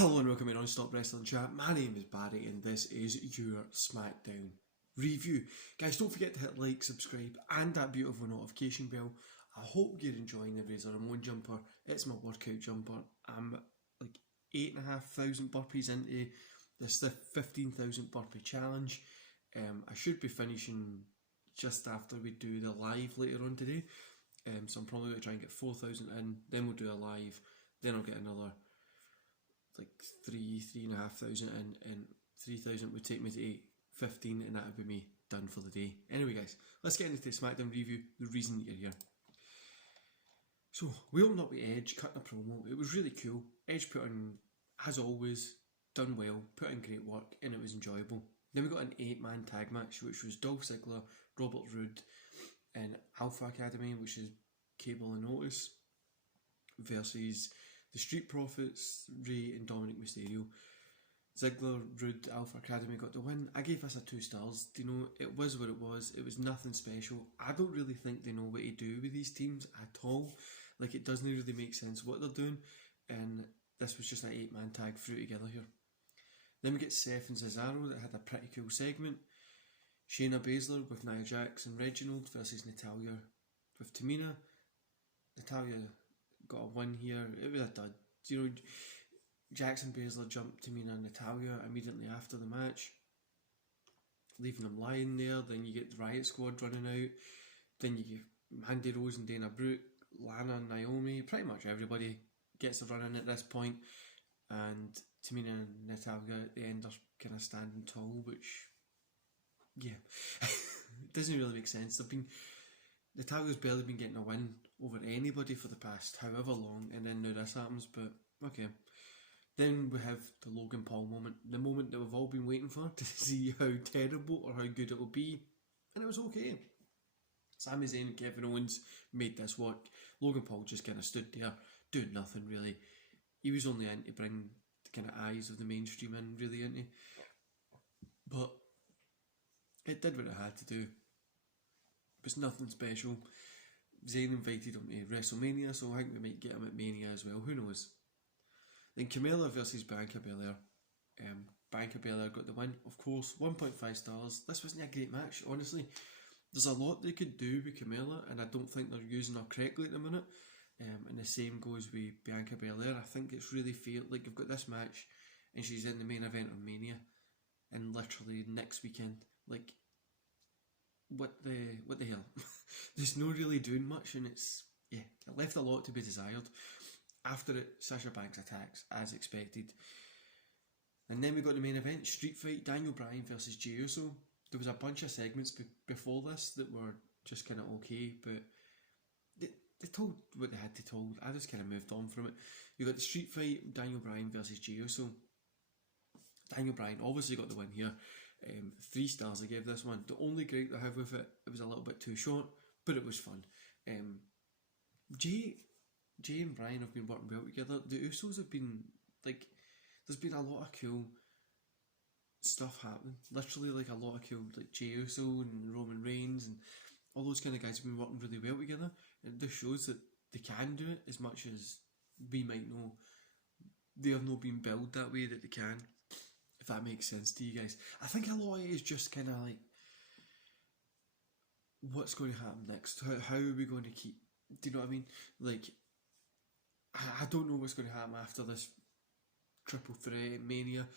Hello and welcome to Non-Stop Wrestling Chat. My name is Barry and this is your Smackdown review. Guys, don't forget to hit like, subscribe and that beautiful notification bell. I hope you're enjoying the Razor Ramon jumper. It's my workout jumper. I'm like 8,500 burpees into this 15,000 burpee challenge. I should be finishing just after we do the live later on today. So I'm probably going to try and get 4,000 in, then we'll do a live, then I'll get another like 3,500 in, and 3,000 would take me to 15, and that would be me done for the day. Anyway guys, let's get into the Smackdown review, the reason that you're here. So, we opened up with Edge, cutting a promo. It was really cool. Edge put in, as always, done well, put in great work, and it was enjoyable. Then we got an 8-man tag match, which was Dolph Ziggler, Robert Roode, and Alpha Academy, which is Cable and Otis, versus the Street Profits, Rey and Dominic Mysterio. Ziggler, Roode, Alpha Academy got the win. I gave this a 2 stars. You know, it was what it was. It was nothing special. I don't really think they know what to do with these teams at all. Like, it doesn't really make sense what they're doing. And this was just an 8-man tag through together here. Then we get Seth and Cesaro that had a pretty cool segment. Shayna Baszler with Nia Jax and Reginald versus Natalya with Tamina. Natalya got a win here. It was a dud. You know, Jackson Baszler jumped Tamina and Natalya immediately after the match, leaving them lying there. Then you get the Riot Squad running out. Then you get Mandy Rose and Dana Brooke, Lana and Naomi. Pretty much everybody gets a run in at this point. And Tamina and Natalya at the end are kind of standing tall, which, yeah, it doesn't really make sense. Natalya's barely been getting a win over anybody for the past however long, and then now this happens, but okay. Then we have the Logan Paul moment, the moment that we've all been waiting for to see how terrible or how good it will be, and it was okay. Sami Zayn and Kevin Owens made this work. Logan Paul just kind of stood there, doing nothing really. He was only in to bring the kind of eyes of the mainstream in, really, isn't he? But it did what it had to do. It was nothing special. Zayn invited him to WrestleMania, so I think we might get him at Mania as well, who knows. Then Carmella versus Bianca Belair. Bianca Belair got the win, of course, 1.5 stars. This wasn't a great match, honestly. There's a lot they could do with Carmella, and I don't think they're using her correctly at the minute. And the same goes with Bianca Belair. I think it's really fair. Like, you've got this match, and she's in the main event of Mania, and literally next weekend. Like, what the hell? There's no really doing much, and it left a lot to be desired. After it, Sasha Banks attacks, as expected. And then we got the main event, Street Fight, Daniel Bryan versus Jey Uso. There was a bunch of segments before this that were just kind of okay, but they told what they had to tell. I just kind of moved on from it. You got the Street Fight, Daniel Bryan versus Jey Uso. Daniel Bryan obviously got the win here. 3 stars I gave this one. The only gripe I have with it, it was a little bit too short, but it was fun. Jey and Bryan have been working well together. The Usos have been, like, there's been a lot of cool stuff happening. Literally, like, a lot of cool, like, Jey Uso and Roman Reigns and all those kind of guys have been working really well together. And it just shows that they can do it as much as we might know. They have not been built that way that they can, if that makes sense to you guys. I think a lot of it is just kind of like, what's going to happen next? How are we going to keep, do you know what I mean? Like, I don't know what's going to happen after this triple threat Mania.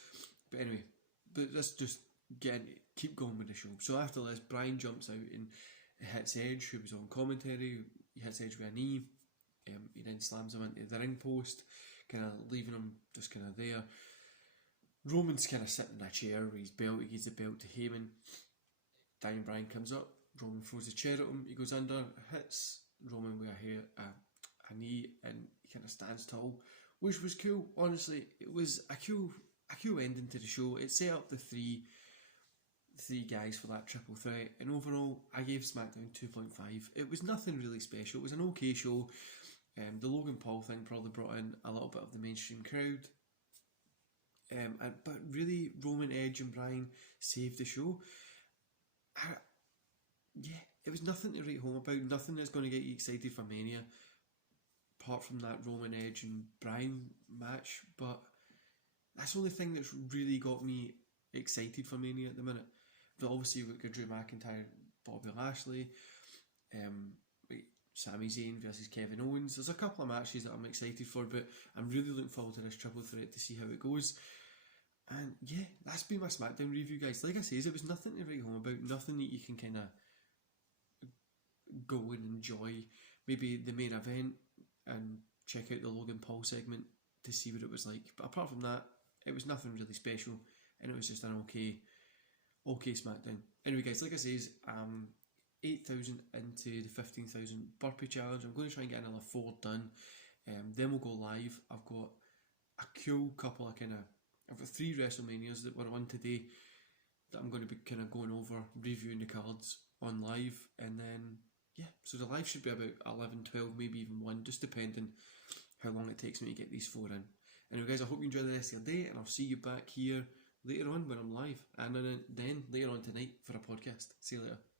But anyway, let's just keep going with the show. So after this, Bryan jumps out and hits Edge, who was on commentary. He hits Edge with a knee. He then slams him into the ring post, kind of leaving him just kind of there. Roman's kind of sitting in a chair with his belt. He gives the belt to Heyman. Daniel Bryan comes up. Roman throws a chair at him. He goes under, hits Roman with a knee, and he kind of stands tall, which was cool. Honestly, it was a cool ending to the show. It set up the three guys for that triple threat, and overall, I gave SmackDown 2.5. It was nothing really special. It was an okay show. The Logan Paul thing probably brought in a little bit of the mainstream crowd. But really, Roman, Edge and Bryan saved the show. It was nothing to write home about, nothing that's going to get you excited for Mania, apart from that Roman, Edge and Bryan match. But That's the only thing that's really got me excited for Mania at the minute. But obviously we've got Drew McIntyre, Bobby Lashley, Sami Zayn versus Kevin Owens. There's a couple of matches that I'm excited for, but I'm really looking forward to this triple threat to see how it goes. And yeah, that's been my SmackDown review, guys. Like I says, it was nothing to write home about, nothing that you can kind of go and enjoy. Maybe the main event and check out the Logan Paul segment to see what it was like. But apart from that, it was nothing really special, and it was just an okay SmackDown. Anyway, guys, like I says, 8,000 into the 15,000 burpee challenge. I'm going to try and get another 4 done. Then we'll go live. I've got a cool couple of I've got 3 WrestleManias that were on today that I'm going to be kind of going over, reviewing the cards on live, and then yeah, so the live should be about 11, 12, maybe even 1, just depending how long it takes me to get these 4 in. Anyway, guys, I hope you enjoy the rest of your day, and I'll see you back here later on when I'm live, and then later on tonight for a podcast. See you later.